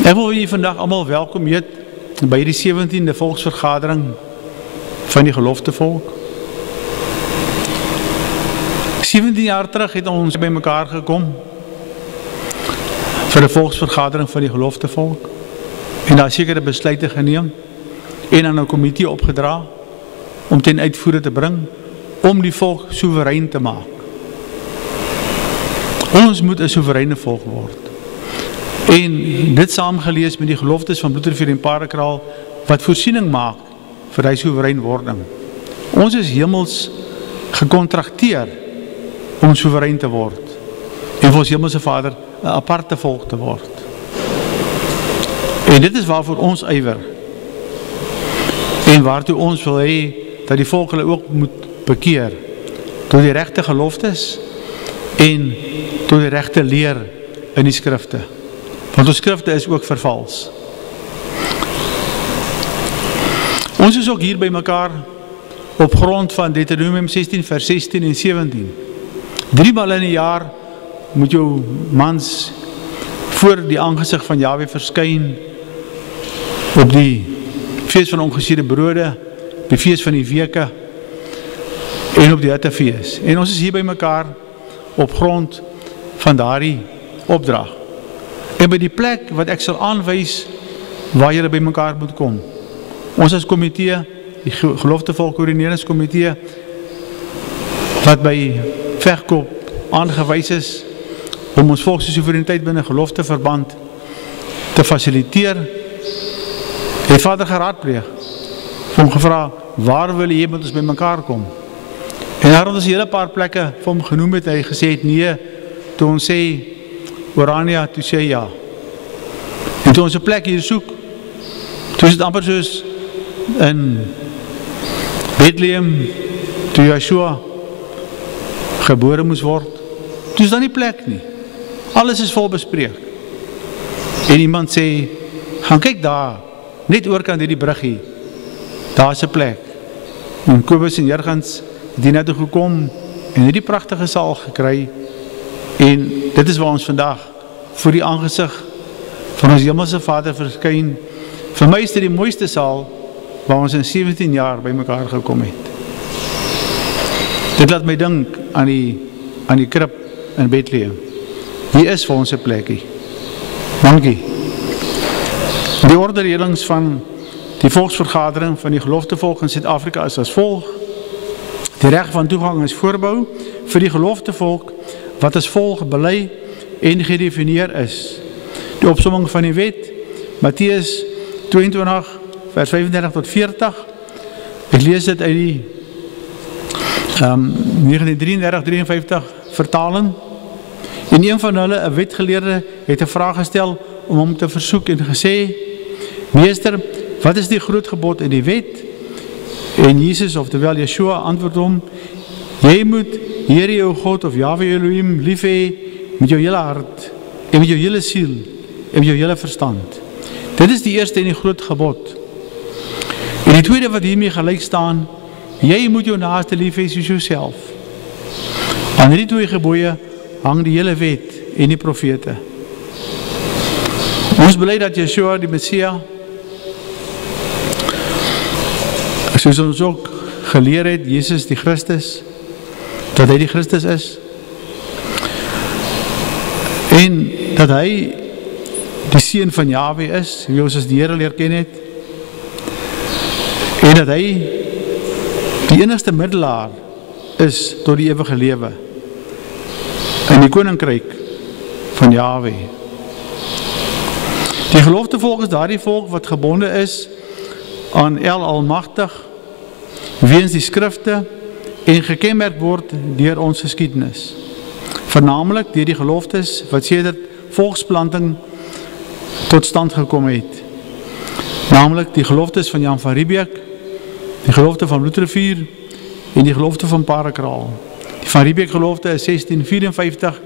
Ek wil julle vandag almal welkom heet by die 17de volksvergadering van die geloftevolk. 17 jaar terug het ons by mekaar gekom vir 'n volksvergadering van die geloftevolk en daar sekere besluite geneem en aan 'n komitee opgedra om ten uitvoere te bring om die volk soewerein te maak. Ons moet 'n soewereine volk word. En dit saamgelees met die geloftes van Bloedrivier en Paardekraal wat voorsiening maak vir die soewerein wording. Ons is hemels gekontrakteer om soewerein te word en vir ons hemelse Vader 'n aparte volk te word. En dit is waarvoor ons ywer en waartoe ons wil hê dat die volk hulle ook moet bekeer tot die regte geloftes en tot die regte leer in die skrifte. Want ons skrifte is ook vervals. Ons is ook hier by mekaar op grond van Deuteronomium 16 vers 16 en 17. 3 maal in 'n jaar moet jou mans voor die aangesig van Jahwe verskyn op die fees van ongesiede brode, die fees van die weke en op die hittefees. En ons is hier by mekaar op grond van daardie opdrag. En by die plek wat ek sal aanwys waar julle by mekaar moet kom. Ons as komitee, die geloftevolk koördineringskomitee wat by Vegkop aangewys is om ons volk se soewereiniteit binne gelofteverband te fasiliteer, het Vader geraadpleeg, hom gevra, waar wil jy met ons by mekaar kom? En daar het ons 'n hele paar plekke vir hom genoem het, hy gesê het nee, toe ons sê Orania, toe sê ja. En toe ons 'n plek hier soek, toe is dit amper soos in Bethlehem, toe Yeshua gebore moes word, toe is daar nie plek nie. Alles is vol bespreek. En iemand sê, gaan kyk daar, net oorkant hierdie bruggie, daar is 'n plek. En Kobus en Jurgens het hier net toe gekom en hierdie pragtige saal gekry. En dit is waar ons vandag voor die aangesig van ons hemelse Vader verskyn. Vir my is dit die mooiste saal waar ons in 17 jaar by mekaar gekom het. Dit laat my dink aan die krib in Bethlehem. Hier is vir ons 'n plekkie. Dankie. Die orderedelings van die volksvergadering van die geloftevolk in Suid-Afrika is as volg. Die reg van toegang is voorbehou vir die geloftevolk wat as volg bely en gedefinieer is. Die opsomming van die wet, Matteus 22 vers 35 tot 40. Ek lees dit uit die 1933-53 vertaling. En een van hulle, 'n wetgeleerde, het 'n vraag gestel om hom te versoek en gesê, Meester, wat is die groot gebod in die wet? En Jesus, oftewel Yeshua, antwoord hom, jy moet Here jou God of Jahwe Elohim lief hê met jou hele hart en met jou hele siel en met jou hele verstand. Dit is die eerste en die groot gebod. En die tweede wat hiermee gelyk staan, jy moet jou naaste lief hê soos jouself. Aan hierdie twee gebooie hang die hele wet en die profete. Ons bely dat Yeshua die Messia, soos ons ook geleer het, Jesus die Christus, dat hy die Christus is en dat hy die seun van Jahwe is, wie ons as die Here leer ken het, en dat hy die enigste middelaar is tot die ewige lewe in die koninkryk van Jahwe. Die geloftevolk is daardie volk wat gebonde is aan El Almagtig weens die skrifte en gekenmerk word deur ons geskiedenis. Vernaamlik deur die geloftes wat sedert volksplanting tot stand gekom het. Naamlik die geloftes van Jan van Riebeeck, die gelofte van Bloedrivier en die gelofte van Paardekraal. Die van Riebeeck gelofte is 1654,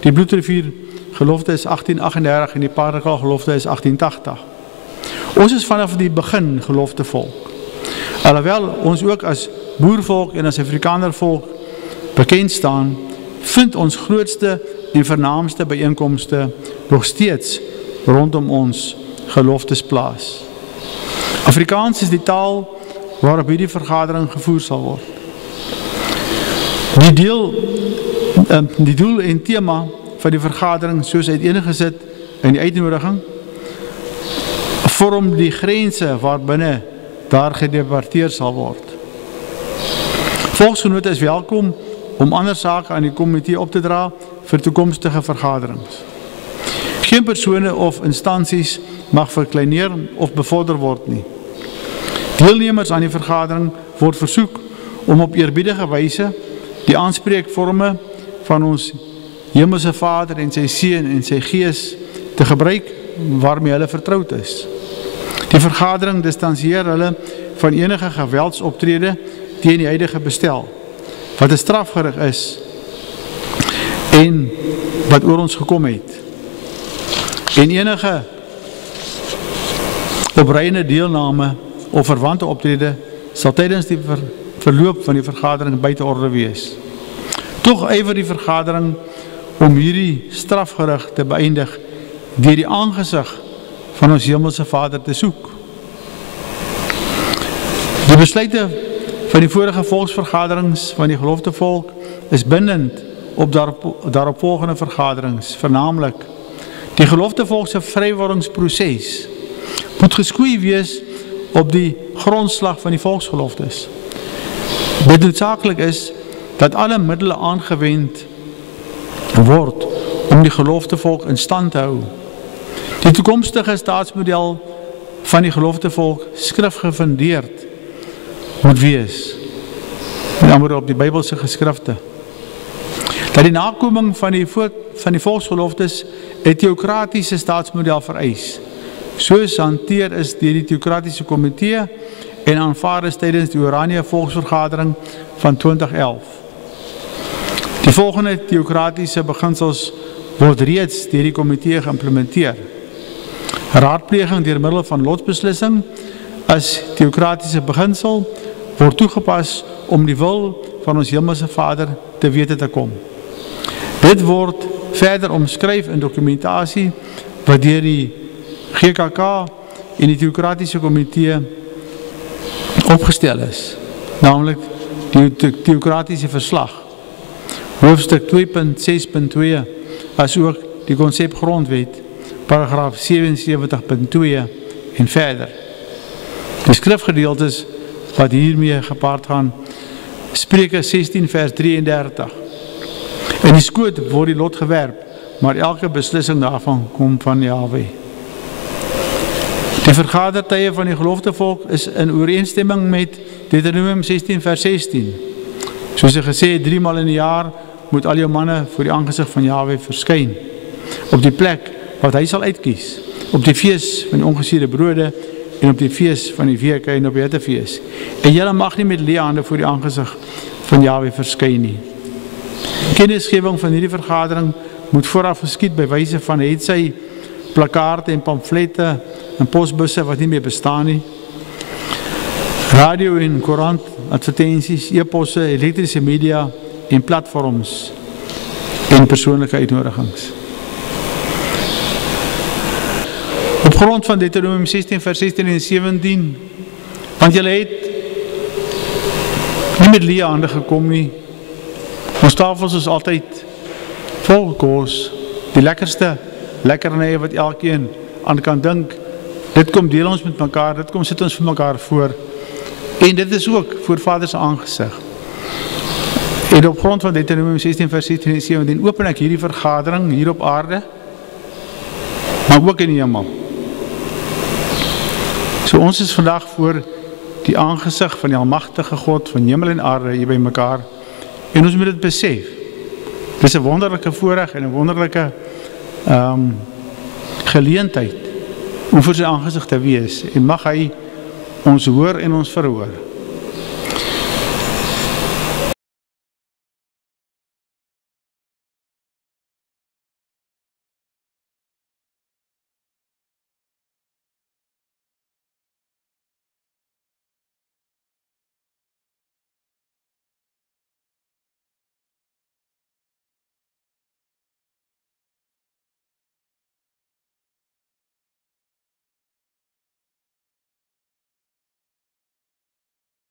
die Bloedrivier gelofte is 1838 en die Paardekraal gelofte is 1880. Ons is vanaf die begin geloftevolk. Alhoewel ons ook as boervolk en as Afrikanervolk bekend staan, vind ons grootste en vernaamste byeenkomste nog steeds rondom ons geloftes plaas. Afrikaans is die taal waarop hierdie vergadering gevoer sal word. Die doel en tema van die vergadering, soos uiteengesit in die uitnodiging, vorm die grense waarbinne daar gedebatteer sal word. Volksgenote is welkom om ander sake aan die komitee op te dra vir toekomstige vergaderings. Geen persone of instansies mag verkleineer of bevorder word nie. Deelnemers aan die vergadering word versoek om op eerbiedige wyse die aanspreekvorme van ons Hemelse Vader en sy Seun en sy Gees te gebruik waarmee hulle vertroud is. Die vergadering distansieer hulle van enige geweldsoptrede teen die huidige bestel, wat 'n strafgerig is en wat oor ons gekom het. En enige opreiende deelname of verwante optrede sal tydens die verloop van die vergadering buite orde wees. Tog ywer die vergadering om hierdie strafgerig te beëindig deur die aangesig van ons Hemelse Vader te soek. Die besluite van die vorige volksvergaderings van die geloftevolk is bindend op daaropvolgende vergaderings, vernaamlik die geloftevolk se vrywordingsproses moet geskoei wees op die grondslag van die volksgeloftes. Dit noodsaaklik is dat alle middele aangewend word om die geloftevolk in stand te hou. Die toekomstige staatsmodel van die geloftevolk skrifgefundeerd moet wees, met andere op die Bybelse geskrifte. Dat die nakoming van die volksgeloftes 'n teokratiese staatsmodel vereis, soos hanteer is deur die teokratiese komitee en aanvaar is tydens die Oranje volksvergadering van 2011. Die volgende teokratiese beginsels word reeds deur die komitee geïmplementeer. Raadpleging deur middel van lotsbeslissing as teokratiese beginsel word toegepas om die wil van ons Hemelse Vader te wete te kom. Dit word verder omskryf in dokumentasie wat deur die GKK en die teokratiese komitee opgestel is, naamlik die teokratiese verslag, hoofstuk 2.6.2, as ook die konsep grondwet, paragraaf 77.2 en verder. Die skrifgedeeltes wat hiermee gepaard gaan, Spreuke 16 vers 33. In die skoot word die lot gewerp, maar elke beslissing daarvan kom van Jahwe. Die vergadertye van die geloftevolk is in ooreenstemming met Deuteronomium 16 vers 16. Soos hy gesê het, 3 maal in die jaar moet al jou manne voor die aangesig van Jahwe verskyn, op die plek wat hy sal uitkies, op die fees van die ongesierde brode en op die fees van die weke en op die hittefees. En julle mag nie met leë hande voor die aangesig van Jahwe verskyn nie. Kennisgewing van hierdie vergadering moet vooraf geskied by wyse van hetsy plakkaarte en pamflette en posbusse wat nie meer bestaan nie, radio en koerant, advertensies, e-posse, elektriese media en platforms en persoonlike uitnodigings. Op grond van Deuteronomium 16 vers 16 en 17, want julle het nie met leë hande gekom nie. Ons tafels is altyd vol kos, die lekkerste lekkernye wat elkeen aan kan dink. Dit kom deel ons met mekaar, dit kom sit ons vir mekaar voor. En dit is ook voor Vader se aangesig. En op grond van Deuteronomium 16 vers 16 en 17 open ek hierdie vergadering hier op aarde, maar ook in die hemel. So ons is vandag voor die aangesig van die almagtige God van hemel en aarde hier by mekaar. En ons moet dit besef. Dit is 'n wonderlike voorreg en 'n wonderlike geleentheid om voor sy aangesig te wees. En mag hy ons hoor en ons verhoor.